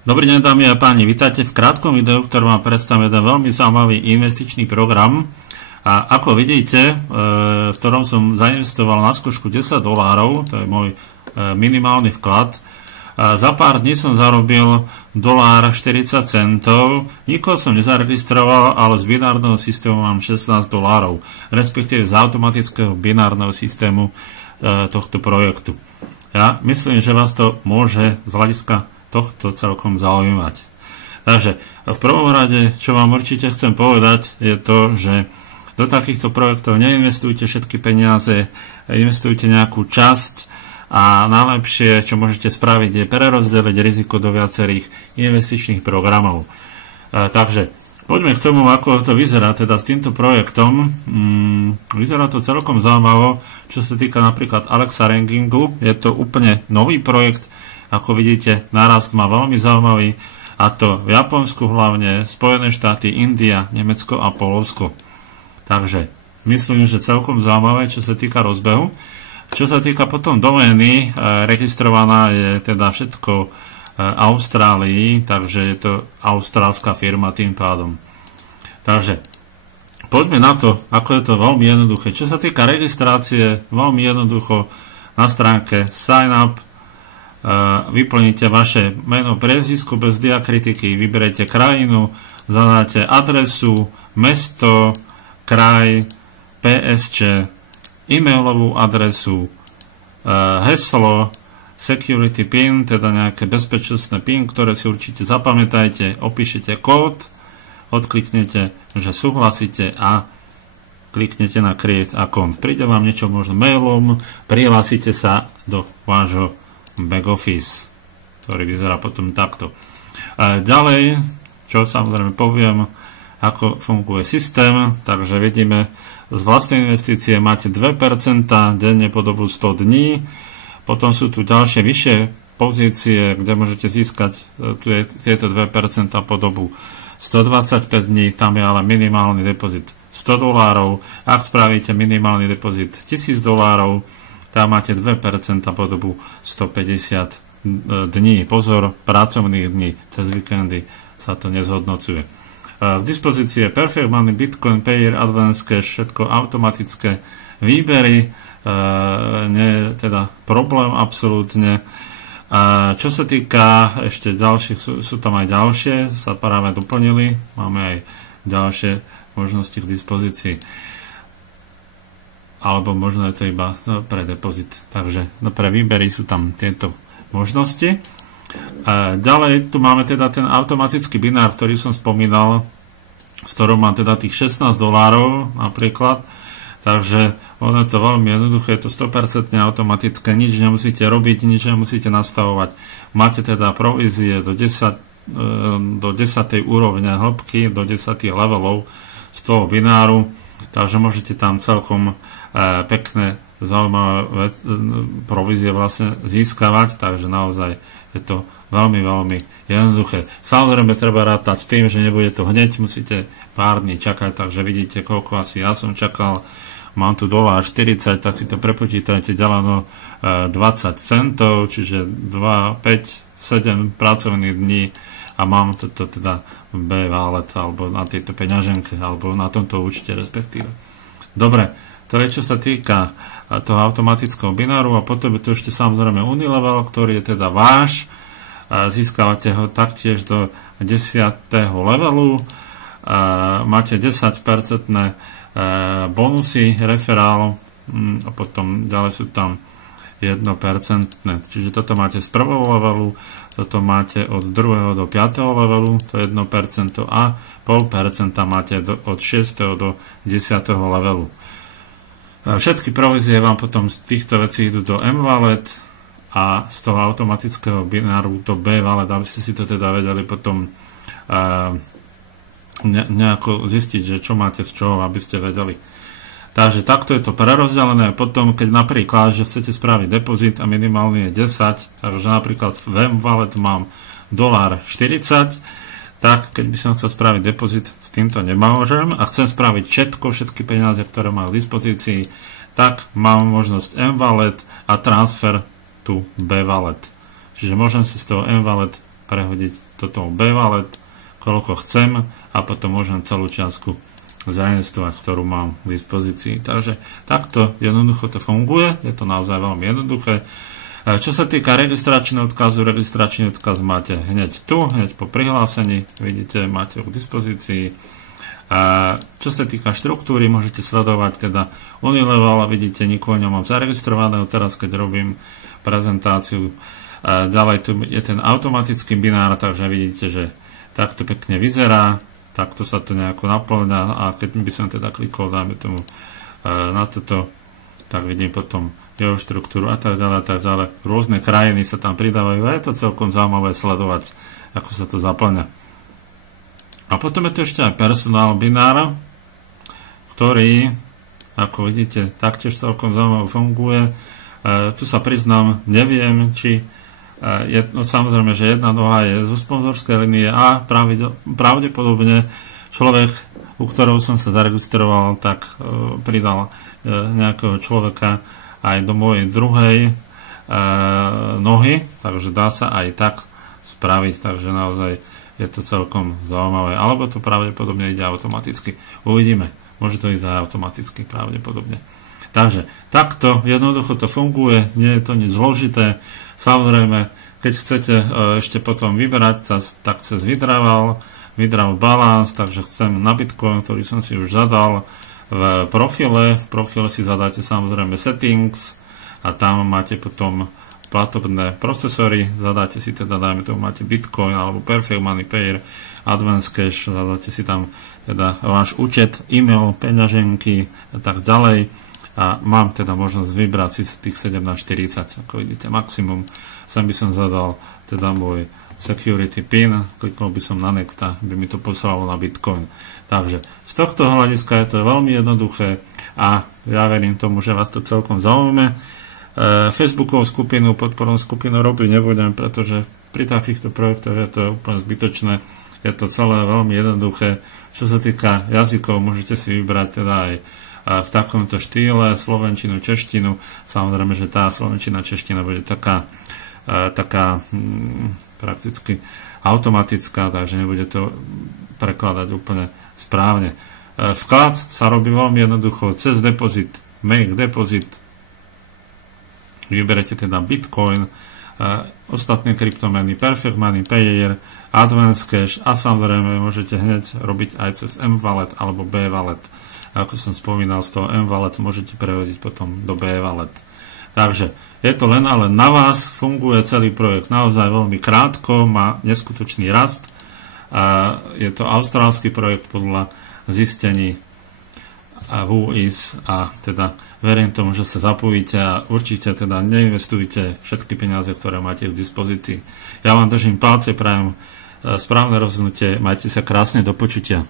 Dobrý deň, dámy a páni, vítajte v krátkom videu, ktorý vám predstavím jeden veľmi zaujímavý investičný program. A ako vidíte, v ktorom som zainvestoval na skúšku $10, to je môj minimálny vklad. Za pár dní som zarobil $1.40, nikoho som nezaregistroval, ale z binárneho systému mám $16, respektíve z automatického binárneho systému tohto projektu. Ja myslím, že vás to môže z hľadiska tohto celkom zaujímať. Takže v prvom rade, čo vám určite chcem povedať, je to, že do takýchto projektov neinvestujte všetky peniaze, investujte nejakú časť a najlepšie, čo môžete spraviť, je prerozdeliť riziko do viacerých investičných programov. Takže poďme k tomu, ako to vyzerá teda s týmto projektom. Vyzerá to celkom zaujímavo, čo sa týka napríklad Alexa Rankingu. Je to úplne nový projekt. Ako vidíte, nárast má veľmi zaujímavý, a to v Japonsku hlavne, Spojené štáty, India, Nemecko a Poľsko. Takže myslím, že celkom zaujímavé, čo sa týka rozbehu. Čo sa týka potom domény, registrovaná je teda všetko Austrálii, takže je to austrálska firma tým pádom. Takže poďme na to, ako je to veľmi jednoduché. Čo sa týka registrácie, veľmi jednoducho na stránke Sign Up vyplníte vaše meno, priezvisko bez diakritiky, vyberete krajinu, zadáte adresu, mesto, kraj, PSČ, e-mailovú adresu, heslo, security PIN, teda nejaké bezpečnostné PIN, ktoré si určite zapamätajte, opíšete kód, odkliknete, že súhlasíte a kliknete na Create Account. Príde vám niečo možno mailom, prihlásite sa do vášho back office, ktorý vyzerá potom takto. Ďalej, čo samozrejme poviem, ako funguje systém, takže vidíme, z vlastnej investície máte 2% denne po dobu 100 dní, potom sú tu ďalšie vyššie pozície, kde môžete získať tieto 2% po dobu 125 dní, tam je ale minimálny depozit $100, ak spravíte minimálny depozit $1000, tam máte 2% po dobu 150 dní. Pozor, pracovných dní, cez víkendy sa to nezhodnocuje. K dispozícii je Perfect Money, Bitcoin, Payer, Advance Cash, všetko automatické výbery, nie je teda problém absolútne. Čo sa týka ešte ďalších, sú tam aj ďalšie, sa práve doplnili, máme aj ďalšie možnosti k dispozícii. Alebo možno je to iba pre depozit. Takže pre výbery sú tam tieto možnosti. Ďalej tu máme teda ten automatický binár, ktorý som spomínal, s ktorým mám teda tých $16 napríklad. Takže ono je to veľmi jednoduché, je to 100% automatické, nič nemusíte robiť, nič nemusíte nastavovať. Máte teda provízie do 10. úrovne hĺbky, do 10 levelov z toho bináru, takže môžete tam celkom pekné, zaujímavé provízie vlastne získavať, takže naozaj je to veľmi, veľmi jednoduché. Samozrejme treba rátať s tým, že nebude to hneď, musíte pár dní čakať, takže vidíte, koľko asi ja som čakal. Mám tu $1.40, tak si to prepočítajte, ďaleno 20 centov, čiže 2, 5, 7 pracovných dní a mám toto teda v B-Wallet alebo na tejto peňaženke alebo na tomto účte respektíve. Dobre, to je čo sa týka toho automatického bináru a potom je to ešte samozrejme Unilevel, ktorý je teda váš. Získavate ho taktiež do 10. levelu. Máte 10% bonusy referál a potom ďalej sú tam 1%. Čiže toto máte z prvého levelu, toto máte od 2. do 5. levelu, to je 1% a 0,5% máte od 6. do 10. levelu. Všetky provízie vám potom z týchto vecí idú do M-Wallet a z toho automatického bináru do B-Wallet, aby ste si to teda vedeli potom nejako zistiť, že čo máte z čoho, aby ste vedeli. Takže takto je to prerozdelené. Potom, keď napríklad, že chcete spraviť depozit a minimálne je 10, takže napríklad v M-Wallet mám $40, tak keď by som chcel spraviť depozit, s týmto nemôžem a chcem spraviť všetky peniaze, ktoré mám k dispozícii, tak mám možnosť M-Wallet a transfer to B-Wallet. Čiže môžem si z toho M-Wallet prehodiť toto B-wallet, koľko chcem a potom môžem celú čiastku zainvestovať, ktorú mám k dispozícii. Takže takto jednoducho to funguje, je to naozaj veľmi jednoduché. Čo sa týka registračný odkaz máte hneď tu, hneď po prihlásení, vidíte, máte ho k dispozícii. Čo sa týka štruktúry, môžete sledovať teda Unilevel, vidíte, nikoho nemám zaregistrovaného, teraz keď robím prezentáciu. Ďalej tu je ten automatický binár, takže vidíte, že takto pekne vyzerá, takto sa to nejako naplňa a keď by som teda klikol, dáme tomu na toto, tak vidím potom jeho štruktúru a tak ďalej. Rôzne krajiny sa tam pridávajú a je to celkom zaujímavé sledovať, ako sa to zaplňa. A potom je tu ešte aj personál binára, ktorý, ako vidíte, taktiež celkom zaujímavé funguje. Tu sa priznám, neviem, či samozrejme, že jedna noha je zo sponzorskej linie a pravdepodobne človek, u ktorého som sa zaregistroval, tak pridal nejakého človeka aj do mojej druhej nohy, takže dá sa aj tak spraviť, takže naozaj je to celkom zaujímavé, alebo to pravdepodobne ide automaticky. Uvidíme, môže to ísť aj automaticky pravdepodobne. Takže takto jednoducho to funguje, nie je to nič zložité. Samozrejme, keď chcete ešte potom vyberať, tak cez withdraw balance, takže chcem na Bitcoin, ktorý som si už zadal v profile si zadáte samozrejme settings a tam máte potom platobné procesory, zadáte si teda, dajme tomu, máte Bitcoin alebo Perfect Money Payer, Advance Cash, zadáte si tam teda váš účet, e-mail, peňaženky a tak ďalej a mám teda možnosť vybrať si z tých 17,40, ako vidíte, maximum. Sem by som zadal teda môj security pin, klikol by som na next a by mi to poslalo na Bitcoin. Takže z tohto hľadiska je to veľmi jednoduché a ja verím tomu, že vás to celkom zaujíma. Facebookovú skupinu, podpornú skupinu robiť nebudem, pretože pri takýchto projektoch je to úplne zbytočné. Je to celé veľmi jednoduché. Čo sa týka jazykov, môžete si vybrať teda aj v takomto štýle slovenčinu, češtinu. Samozrejme, že tá slovenčina, čeština bude taká prakticky automatická, takže nebude to prekladať úplne správne. Vklad sa robí veľmi jednoducho cez deposit, make deposit, vyberete teda Bitcoin, ostatné kryptomeny, Perfect Money Payer, Advance Cash a samozrejme môžete hneď robiť aj cez M-Wallet alebo B-Wallet. Ako som spomínal, z toho M-Wallet môžete prehodiť potom do B-Wallet. Takže je to len ale na vás, funguje celý projekt naozaj veľmi krátko, má neskutočný rast. Je to austrálsky projekt podľa zistení WhoIS a teda verím tomu, že sa zapojíte a určite teda neinvestujte všetky peniaze, ktoré máte v dispozícii. Ja vám držím palce, prajem správne rozhodnutie, majte sa krásne, do počutia.